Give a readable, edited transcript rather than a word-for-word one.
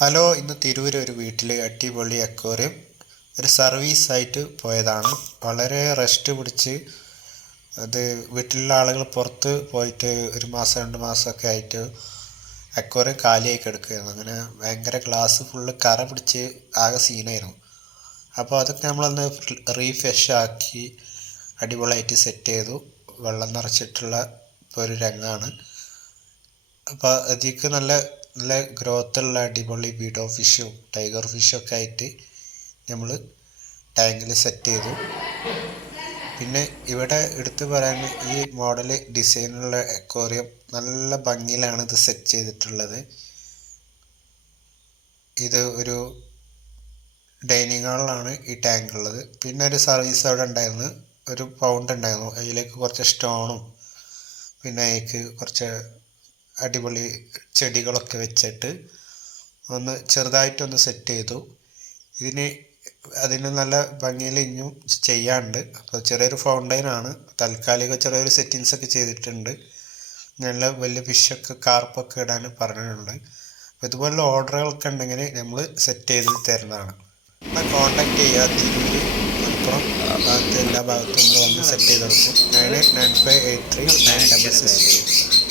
Hello, ഇന്ന് തിരൂര് ഒരു വീട്ടിൽ അടിപൊളി അക്വേറിയം ഒരു സർവീസായിട്ട് പോയതാണ്. വളരെ റെസ്റ്റ് പിടിച്ച് അത് വീട്ടിലുള്ള ആളുകൾ പുറത്ത് പോയിട്ട് ഒരു മാസം 2 മാസമൊക്കെ ആയിട്ട് അക്വേറിയം കാലിയായി കിടക്കുകയായിരുന്നു. അങ്ങനെ ഭയങ്കര ഗ്ലാസ് ഫുള്ള് കറ പിടിച്ച് ആകെ സീനായിരുന്നു. അപ്പോൾ അതൊക്കെ നമ്മളൊന്ന് റീഫ്രഷ് ആക്കി അടിപൊളിയായിട്ട് സെറ്റ് ചെയ്തു. വെള്ളം നിറച്ചിട്ടുള്ള ഇപ്പോൾ ഒരു രംഗമാണ്. അപ്പോൾ അതിലേക്ക് നല്ല നല്ല ഗ്രോത്തുള്ള അടിപൊളി ബീഡോ ഫിഷും ടൈഗർ ഫിഷും ഒക്കെ ആയിട്ട് നമ്മൾ ടാങ്കിൽ സെറ്റ് ചെയ്തു. പിന്നെ ഇവിടെ എടുത്തു പറയാൻ ഈ മോഡൽ ഡിസൈനുള്ള അക്വേറിയം നല്ല ഭംഗിയിലാണ് ഇത് സെറ്റ് ചെയ്തിട്ടുള്ളത്. ഇത് ഒരു ഡൈനിങ് ഹാളിലാണ് ഈ ടാങ്ക് ഉള്ളത്. പിന്നെ ഒരു സർവീസ് അവിടെ ഉണ്ടായിരുന്നു, ഒരു പൗണ്ട് ഉണ്ടായിരുന്നു. അതിലേക്ക് കുറച്ച് സ്റ്റോണും പിന്നെ അതിലേക്ക് കുറച്ച് അടിപൊളി ചെടികളൊക്കെ വെച്ചിട്ട് ഒന്ന് ചെറുതായിട്ടൊന്ന് സെറ്റ് ചെയ്തു. അതിന് നല്ല ഭംഗിയിൽ ഇനിയും ചെയ്യാനുണ്ട്. അപ്പോൾ ചെറിയൊരു ഫൗണ്ടൈനാണ്, താൽക്കാലിക ചെറിയൊരു സെറ്റിങ്സൊക്കെ ചെയ്തിട്ടുണ്ട്. നല്ല വലിയ ഫിഷൊക്കെ കാർപ്പൊക്കെ ഇടാൻ പറഞ്ഞിട്ടുണ്ട്. അപ്പോൾ ഇതുപോലുള്ള ഓർഡറുകളൊക്കെ ഉണ്ടെങ്കിൽ നമ്മൾ സെറ്റ് ചെയ്ത് തരുന്നതാണ്. എന്നാൽ കോൺടാക്ട് ചെയ്യുക. തിരൂര് മലപ്പുറം ഭാഗത്ത് എല്ലാ ഭാഗത്തും നമ്മൾ വന്ന് സെറ്റ് ചെയ്ത് കൊടുക്കും. 9895839662.